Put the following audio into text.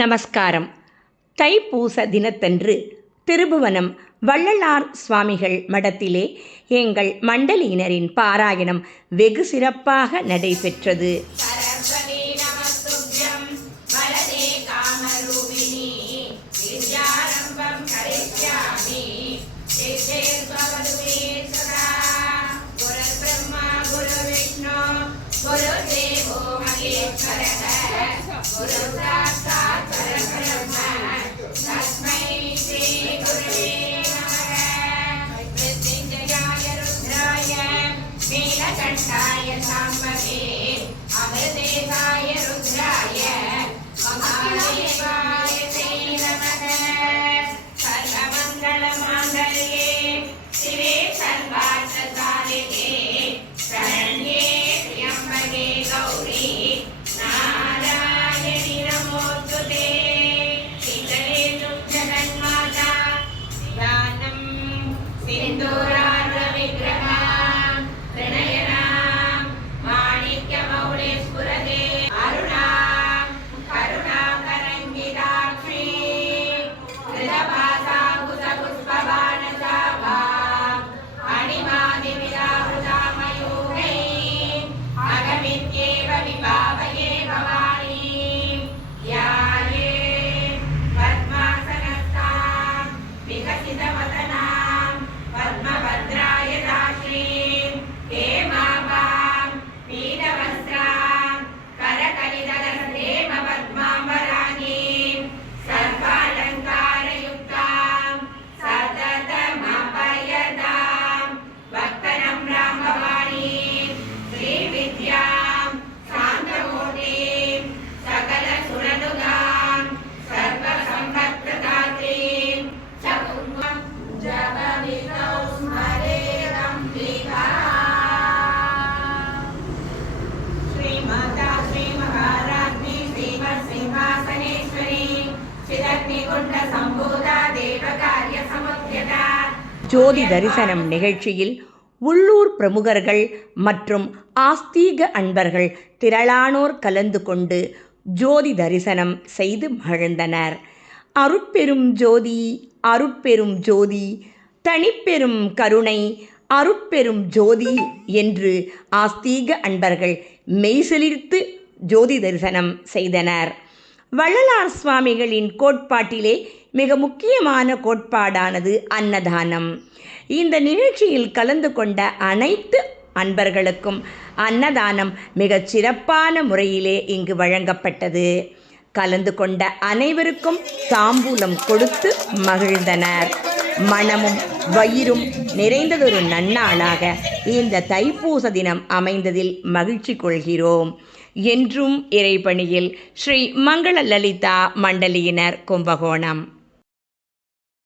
நமஸ்காரம். தைப்பூச தினத்தன்று திருபுவனம் வள்ளலார் சுவாமிகள் மடத்திலே எங்கள் மண்டலியினரின் பாராயணம் வெகு சிறப்பாக நடைபெற்றது. ஜோதி தரிசனம் நிகழ்ச்சியில் உள்ளூர் பிரமுகர்கள் மற்றும் ஆஸ்தீக அன்பர்கள் திரளானோர் கலந்து கொண்டு ஜோதி தரிசனம் செய்து மகிழ்ந்தனர். அருட்பெரும் ஜோதி, அருட்பெரும் ஜோதி, தனிப்பெரும் கருணை, அருட்பெரும் ஜோதி என்று ஆஸ்தீக அன்பர்கள் மெய்சிலிர்த்து ஜோதி தரிசனம் செய்தனர். வள்ளலார் சுவாமிகளின் கோட்பாட்டிலே மிக முக்கியமான கோட்பாடானது அன்னதானம். இந்த நிகழ்ச்சியில் கலந்து கொண்ட அனைத்து அன்பர்களுக்கும் அன்னதானம் மிகச் சிறப்பான முறையிலே இங்கு வழங்கப்பட்டது. கலந்து கொண்ட அனைவருக்கும் தாம்பூலம் கொடுத்து மகிழ்ந்தனர். மனமும் வயிறும் நிறைந்ததொரு நன்னாளாக இந்த தைப்பூச தினம் அமைந்ததில் மகிழ்ச்சி கொள்கிறோம். என்றும் இறைபணியில் ஸ்ரீ மங்கள லலிதா மண்டலியினர், கும்பகோணம்.